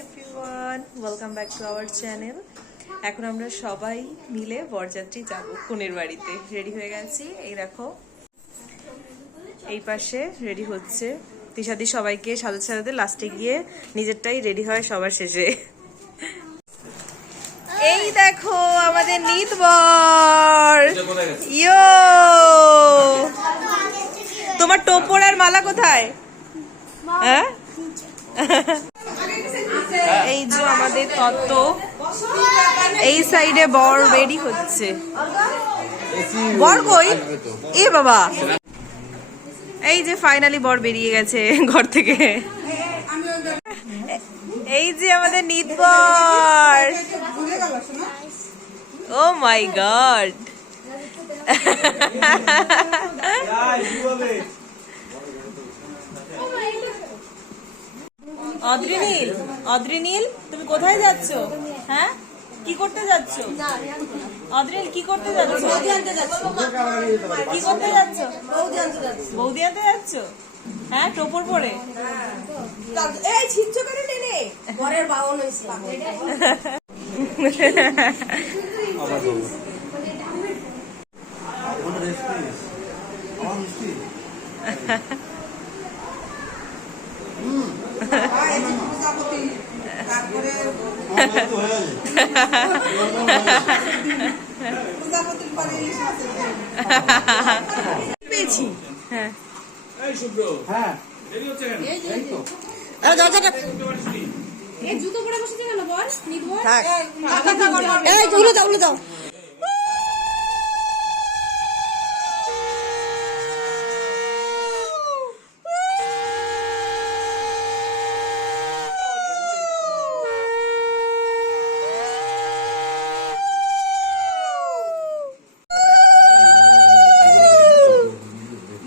Everyone welcome back to our channel এখন আমরা সবাই মিলে বরযাত্রী যাব কোনের বাড়িতে। রেডি হয়ে গেছি? এই দেখো। এই পাশে রেডি হচ্ছে। তিশাদি সবাইকে সাজাতে সাজাতে লাস্টে গিয়ে নিজেরটাই রেডি হয় সবার শেষে। এই দেখো আমাদের নিত বর। ইয়ো! তোমার টোপর আর মালা কোথায়? হ্যাঁ? এই যে আমাদের তত্ত্ব, এই সাইডে বর রেডি হচ্ছে। বর কই? এ বাবা। এই যে ফাইনালি বর বেরিয়ে গেছে ঘর থেকে। এই যে আমাদের নিত বর। ও মাই গড অদ্রিনীল অদ্রিনীল তুমি কোথায় যাচ্ছ? হ্যাঁ? কি করতে যাচ্ছ? অদ্রিনীল কি করতে যাচ্ছ? কি করতে যাচ্ছ? বৌদি আনতে যাচ্ছ। হ্যাঁ টোপর পরে? এই ছিচ্ছ করে ঘরের বাউন হয়েছে। পেয়েছি। হ্যাঁ। এই জুতো পরে বসেছে কেন বল? নিব এই উলে দাও উলে দাও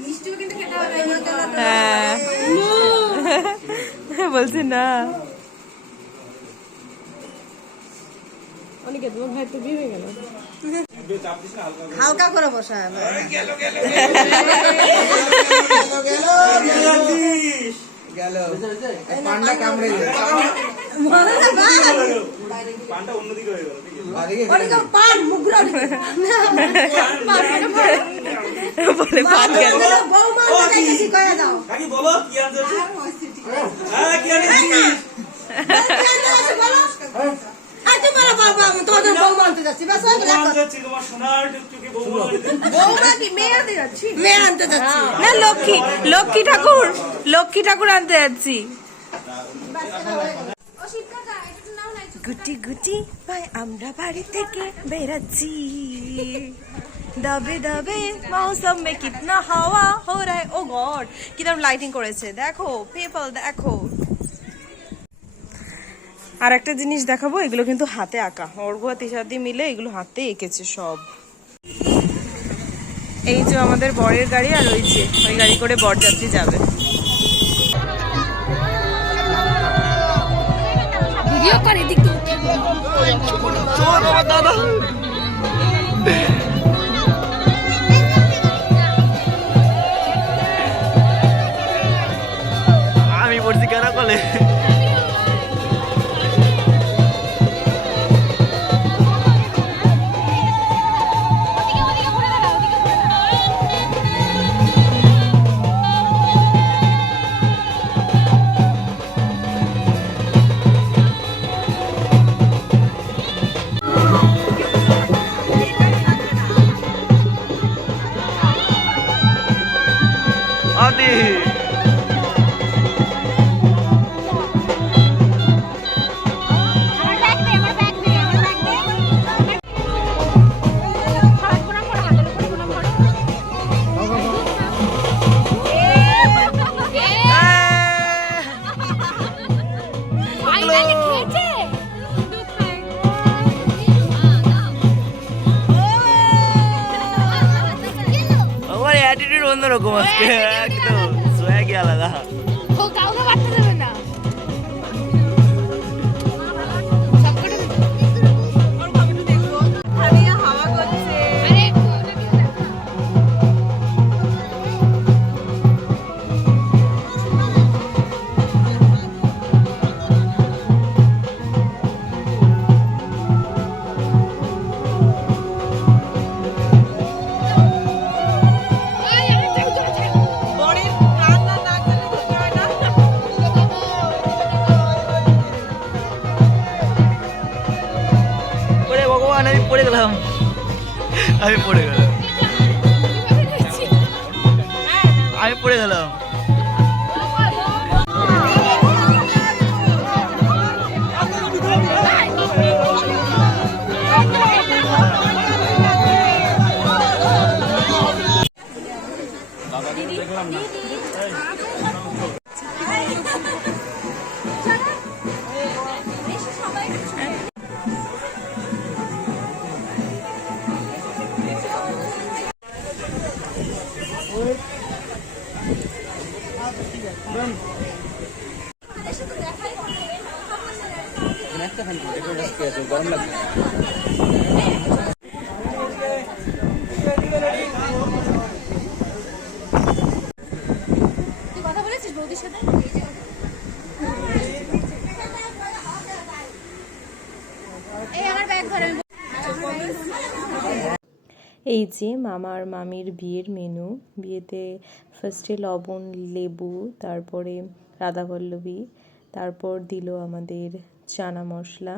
মিষ্টিও কিন্তু খেতে হবে এই মনে করো হ্যাঁ বলছে না হালকা করে বসা পান্ডা কামড়ে পান মুগুরা বলে পান গেল বৌমা যাইতেছি কয়া দাও কাকি বলো কি আনছো হ্যাঁ কি আনছিস আর তুমি বলো বাবা আমি তোমাদের বৌমা আনতে যাচ্ছি বাস হয়ে গেল আনছি তোমার সোনার মেয়ে আনতে যাচ্ছি। না লক্ষ্মী লক্ষ্মী ঠাকুর লক্ষ্মী ঠাকুর আনতে যাচ্ছি। গুটি গুটি ভাই আমরা বাড়ি থেকে বেরাচ্ছি দবে দবে মৌসম মে কিতনা হাওয়া হো রা ও গড কি দারুণ লাইটিং করেছে। দেখো পেপল দেখো। আর একটা জিনিস দেখাবো এগুলো কিন্তু হাতে আঁকা। অর্ঘুয়া তিসাদি মিলে এগুলো হাতে এঁকেছে সব। এই যে আমাদের বরের গাড়ি আর ওই যে ওই গাড়ি করে বরযাত্রী যাবে। ভিডিও করে দিক আমি পড়ছি কেন কলে অন্যরকম আজকে একদম সোয়াগই আলাদা এই যে মামা আর মামির বিয়ের মেনু বিয়েতে ফার্স্টে লবণ, লেবু, তারপরে রাধাবল্লভী, তারপর দিল আমাদের চানা মশলা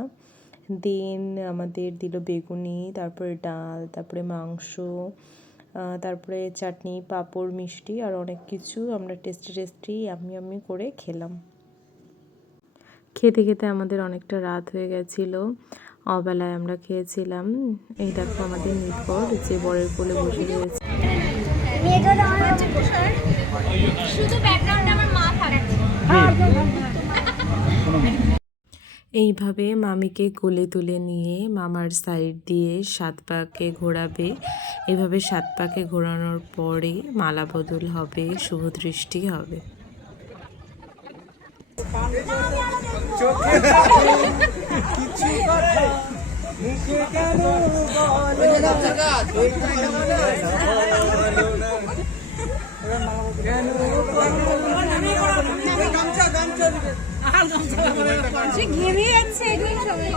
দেন আমাদের দিল বেগুনি, তারপরে ডাল, তারপরে মাংস তারপরে চাটনি, পাঁপড়, মিষ্টি আর অনেক কিছু আমরা টেস্টি টেস্টি আমি আমি করে খেলাম। খেতে খেতে আমাদের অনেকটা রাত হয়ে গেছিল। অবেলায় আমরা খেয়েছিলাম এই দেখো আমাদের নির্ভর যে বরের কোলে বসে রয়েছে শুধু ব্যাকগ্রাউন্ডে আমার মা থাকছে এইভাবে মামিকে কোলে তুলে নিয়ে মামার সাইড দিয়ে সাত পাকে ঘোরাবে এভাবে সাত পাকে ঘোরানোর পরে মালা বদল হবে শুভ দৃষ্টি হবে ঘেমে যাচ্ছে একদম সবাই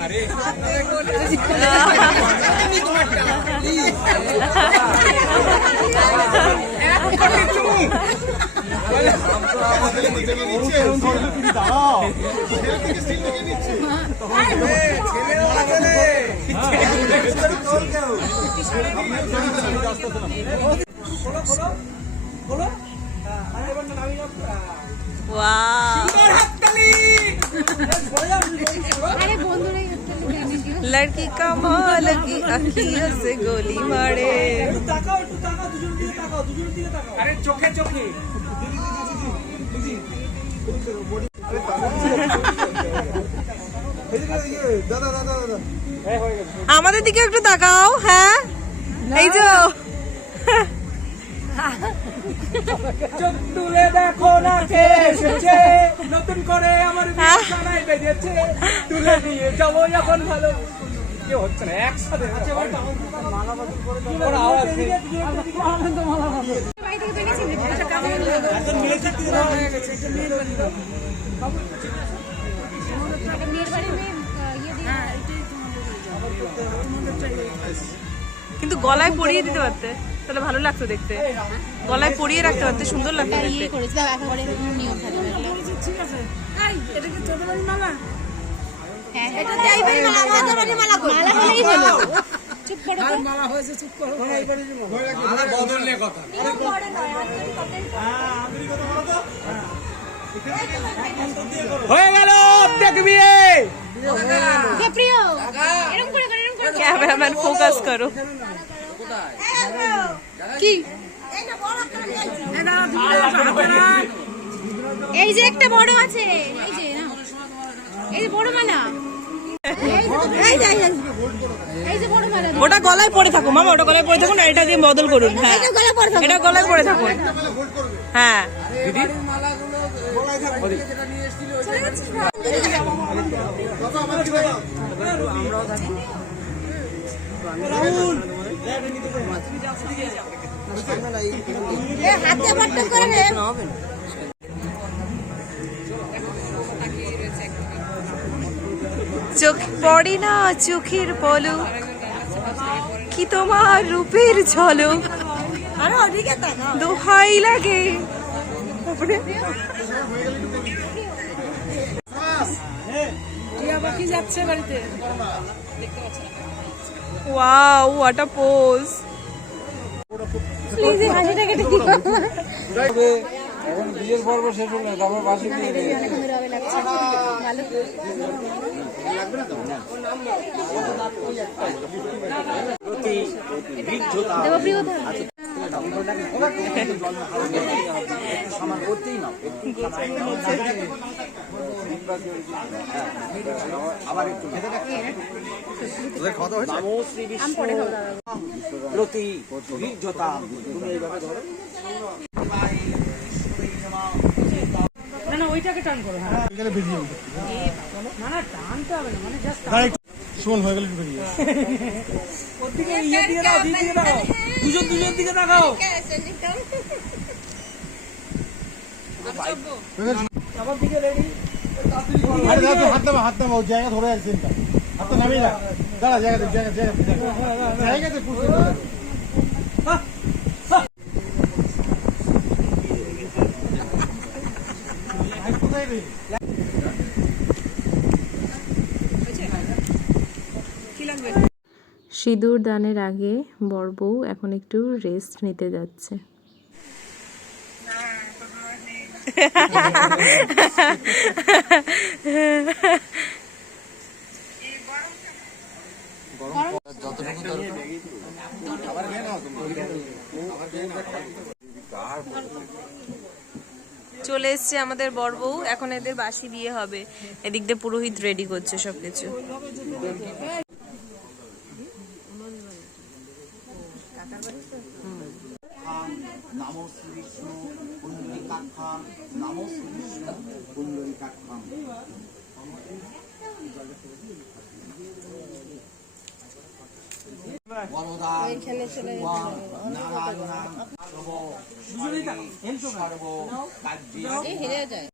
আরে लड़की का माल की अखियों से गोली मारे আরে চোখে চোখে আমাদের দিকে একটু তাকাও হ্যাঁ? এই যে চোখ তুলে দেখো না কে এসেছে। নতুন করে আমার বিছানায় তুলে নিয়ে যাব এখন ভালো। হচ্ছে না একসাথে ইয়ে দিয়ে কিন্তু গলায় পরিয়ে দিতে পারতে। তাহলে ভালো লাগতো দেখতে। গলায় পরিয়ে রাখতে পারতে সুন্দর লাগতো দেখতে। ইয়ে করেছি হ্যাঁ গেল ক্যামেরাম্যান ফোকাস করো কি এই যে একটা বড় আছে এই যে। এই বড় মালা। ওটা গলায় পড়ে থাকো মামা ওটা গলায় পড়ে থাকুন এটা দিয়ে বদল করুন হ্যাঁ। এটা গলায় পড়ে থাকুন। হ্যাঁ। হাতে করে চোখ পড়ে না চোখের পলক? কি তোমার রূপের ঝলক? দোহাই লাগে। তারপরে? টিয়া পাখি যাচ্ছে বাড়িতে। Wow what a pose please হাসিটা কেটে দিও। এখন বিয়ের পর্ব শেষ হলে তারপর বাসি ভালো। দেবপ্রিয় আম পরে খাব প্রতি বীর্যতা তুমি এইভাবে ধরো না না ওইটাকে টান করো হ্যাঁ। না না টানতে হবে না মানে জাস্ট শোন হয়ে গেলে ঢুকে দিয়ে ওর দিকে ইয়ে দিয়ে দাও দিয়ে দিয়ে দাও। দুজন দুজন দিকে তাকাও। সবার দিকে রেডি। আরে দাদা হাত নামা হাত নামা জায়গা ধরে আছে। চিন্তা হাতটা নামিয়ে দাঁড়া জায়গা জায়গা জায়গা জায়গা জায়গাতে পুষতে দে। আর কোথায় রে সিঁদুর দানের আগে বর এখন একটু রেস্ট নিতে যাচ্ছে। চলে এসছে আমাদের বর বউ। এখন এদের বাসি বিয়ে হবে। এদিক দিয়ে পুরোহিত রেডি করছে সবকিছু। নমো পুণ্ডরিকাক্ষাম নমো শ্রী বিষ্ণু পুণ্ডরিকাক্ষাম বরদা নারায়ণাম সর্ব সর্ব কার্যে হেরে যায়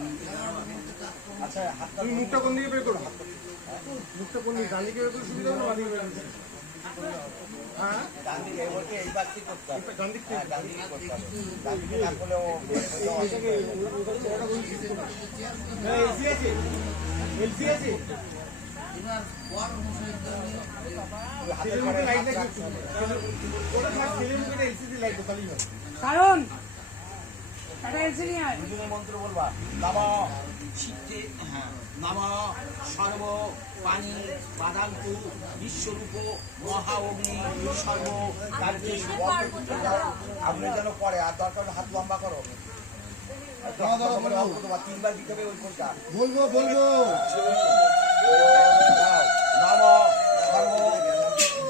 বিনিয়োগা তুমি মুখটা কোন দিকে বের করো? মুখটা কোন দিকে? ডান দিকে বের করলে সুবিধা হবে না? দিকে বের। কারণ একটা এলসি নিয়ে আয় দুজনে মন্ত্র বলবা নম হ্যাঁ নম সর্ব পানি বাদান্তু বিশ্বরূপ মহা অগ্নি সর্ব আপনি যেন পরে আর দরকার হাত লম্বা করো তিনবার দিতে হবে ওই কোনটা বলব বলব নম সর্ব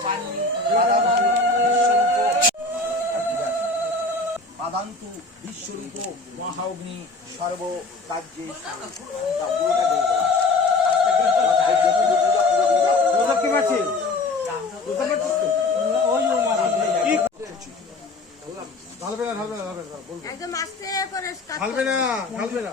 পানি বাদান্তু বাদান্তু বিশ্বরূপ মহাগ্নি সর্ব কার্যে ঢালবে না ঢালবে না ঢালবে না ঢালবে না ঢালবে না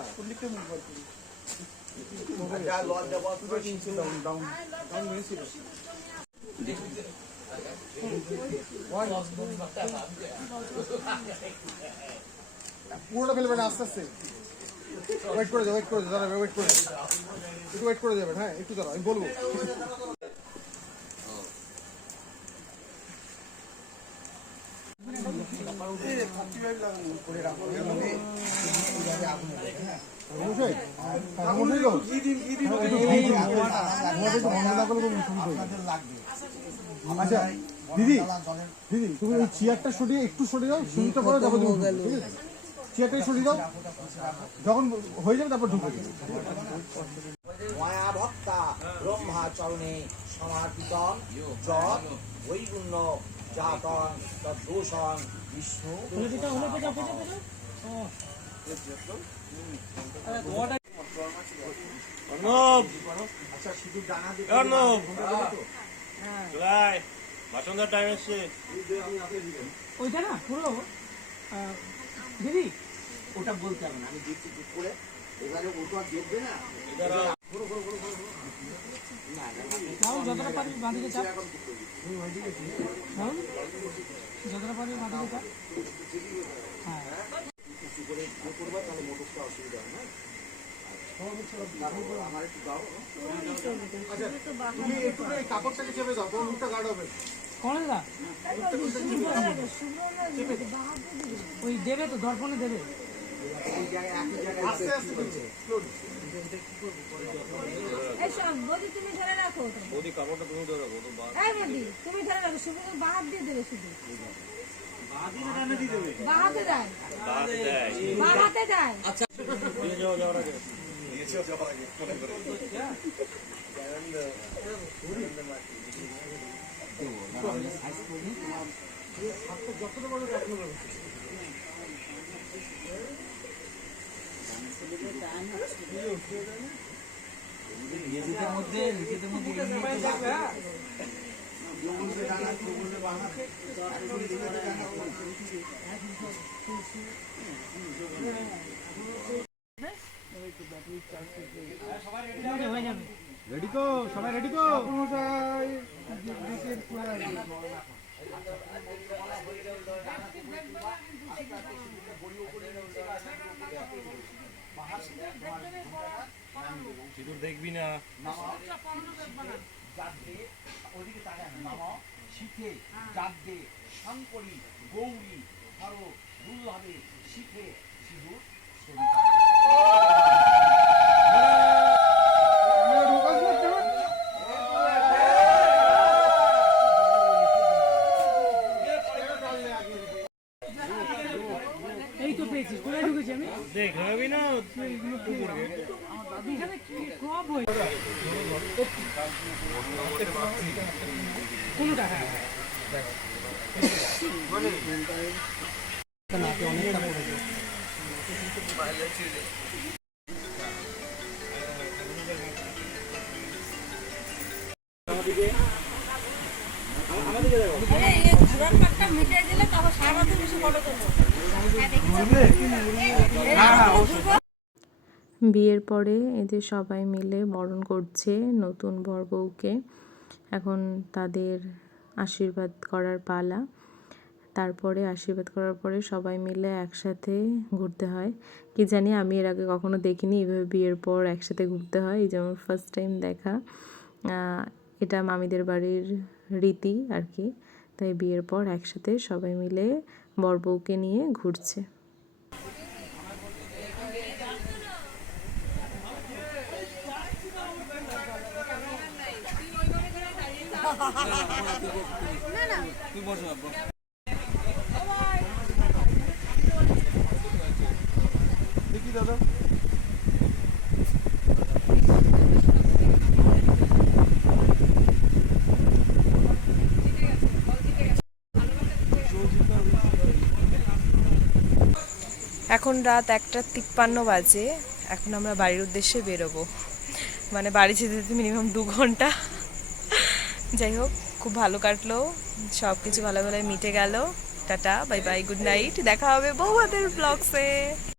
পুরোটা ফেলবে না আস্তে আস্তে। ওয়েট করে যাও ওয়েট করে দাঁড়াবে ওয়েট করে একটু ওয়েট করে যাবেন হ্যাঁ একটু দাঁড়াও আমি বলব। আচ্ছা দিদি দিদি তুমি ওই চেয়ারটা সরিয়ে একটু সরিয়ে দাও শুনতে পরে তারপর তুমি। ঢুকবে, ঠিক আছে? চেয়ারটা সরিয়ে দাও। যখন হয়ে যাবে তারপর ঢুকে মায়া ভক্তা ব্রহ্মা চরণে সমার্পিতম যৎ বৈগুণ্য জাতন তদ্দোষণ বিষ্ণু। আচ্ছা শুধু ডানা দিয়ে ওইটা না পুরো দিদি ওটা বলতে হবে না আমি দিচ্ছি ঠিক করে। এবারে ও তো আর দেখবে না। যতটা পারি বাঁধিকে চাপ। যতটা পারি বাঁধিকে চাপ। হ্যাঁ। তুমি একটু কাপড়টাকে চেপে দাও তোমার মুখটা গাঢ় হবে? কোন দাদা ওই দেবে তো দর্পণে দেবে। তুমি ধরে রাখো তুমি ধরে রাখো তো বাহাত দিয়ে শুধু। বাহাতে দেয় বাহাতে দেয় হয়ে যাবে রেডি তো সবাই রেডি তো যাদ্দে ওদিকে তাকায় না শিখে যাদ্দে শঙ্করী গৌরী ধরো ভুল হবে শিখে শিশু এই তো পেয়েছি কোথায় ঢুকেছি আমি দেখ হবে হয়ে হ্যাঁ মিটিয়ে দিলে তারপর সারা দিন বেশি ফটো তুলবো বিয়ের পরে এদের সবাই মিলে বরণ করছে নতুন বর বউকে এখন তাদের আশীর্বাদ করার পালা। তারপরে আশীর্বাদ করার পরে সবাই মিলে একসাথে ঘুরতে হয়। কি জানি আমি এর আগে কখনো দেখিনি এইভাবে বিয়ের পর একসাথে ঘুরতে হয়। এই যেমন ফার্স্ট টাইম দেখা। এটা মামিদের বাড়ির রীতি আর কি। তাই বিয়ের পর একসাথে সবাই মিলে বর বউকে নিয়ে ঘুরছে। এখন রাত একটা তিপ্পান্ন বাজে, এখন আমরা বাড়ির উদ্দেশ্যে বেরোবো। মানে বাড়ি যেতে মিনিমাম দু ঘণ্টা। যাই হোক, খুব ভালো কাটলো। সব কিছু ভালো ভালো মিটে গেল। Tata, bye bye, good night. দেখা হবে বৌভাতের ব্লগসে